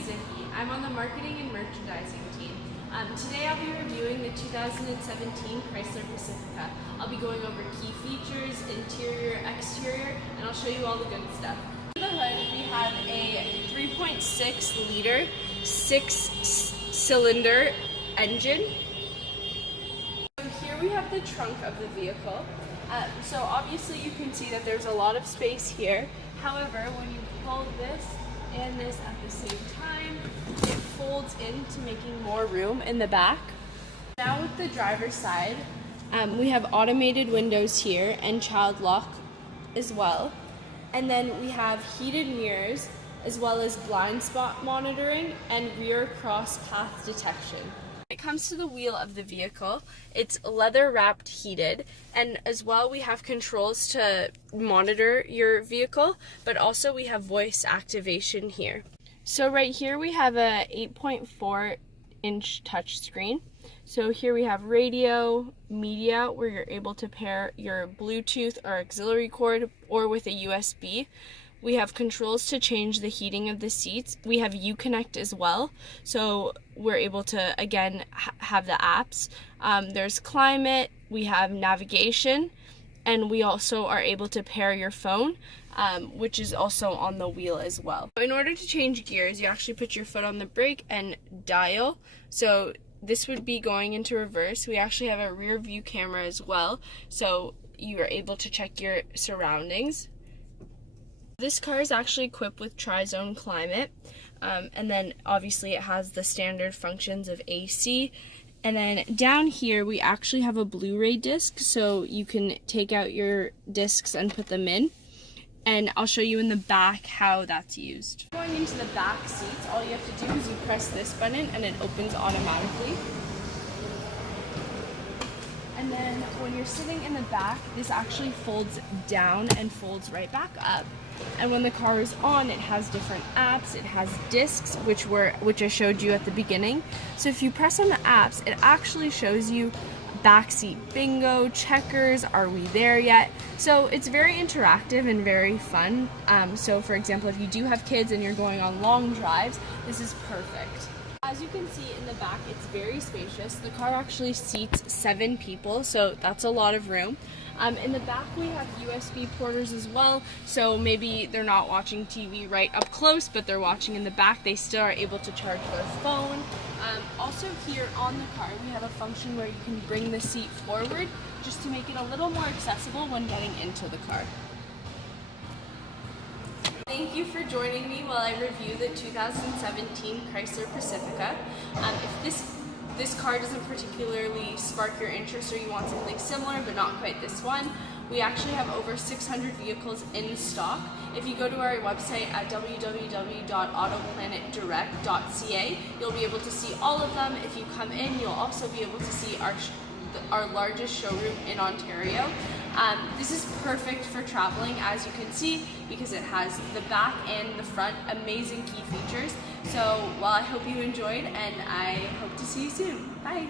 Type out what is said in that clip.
Zicki. I'm on the marketing and merchandising team. Today I'll be reviewing the 2017 Chrysler Pacifica. I'll be going over key features, interior, exterior, and I'll show you all the good stuff. Under the hood, we have a 3.6 liter, 6-cylinder engine. So here we have the trunk of the vehicle. So obviously you can see that there's a lot of space here. However, when you pull this and this at the same time, it folds into making more room in the back. Now with the driver's side, we have automated windows here and child lock as well. And then we have heated mirrors as well as blind spot monitoring and rear cross path detection. When it comes to the wheel of the vehicle, it's leather wrapped heated, and as well we have controls to monitor your vehicle, but also we have voice activation here. So right here we have a 8.4-inch touch screen. So here we have radio, media, where you're able to pair your Bluetooth or auxiliary cord or with a USB. We have controls to change the heating of the seats. We have Uconnect as well, so we're able to, again, have the apps. There's climate, we have navigation, and we also are able to pair your phone, which is also on the wheel as well. In order to change gears, you actually put your foot on the brake and dial. So this would be going into reverse. We actually have a rear view camera as well, so you are able to check your surroundings. This car is actually equipped with tri-zone climate, and then obviously it has the standard functions of AC. And then down here we actually have a Blu-Ray disc, so you can take out your discs and put them in. And I'll show you in the back how that's used. Going into the back seats, all you have to do is you press this button and it opens automatically. And then when you're sitting in the back, this actually folds down and folds right back up. And when the car is on, it has different apps. It has discs, which I showed you at the beginning. So if you press on the apps, it actually shows you backseat bingo, checkers, are we there yet? So it's very interactive and very fun. So for example, if you do have kids and you're going on long drives, this is perfect. As you can see in the back, it's very spacious. The car actually seats 7 people, so that's a lot of room. In the back we have USB porters as well, so maybe they're not watching TV right up close, but they're watching in the back. They still are able to charge their phone. Also here on the car we have a function where you can bring the seat forward just to make it a little more accessible when getting into the car. Thank you for joining me while I review the 2017 Chrysler Pacifica. If this car doesn't particularly spark your interest or you want something similar but not quite this one, we actually have over 600 vehicles in stock. If you go to our website at www.autoplanetdirect.ca, you'll be able to see all of them. If you come in, you'll also be able to see our largest showroom in Ontario. This is perfect for traveling, as you can see, because it has the back and the front amazing key features. So, well, I hope you enjoyed, and I hope to see you soon. Bye!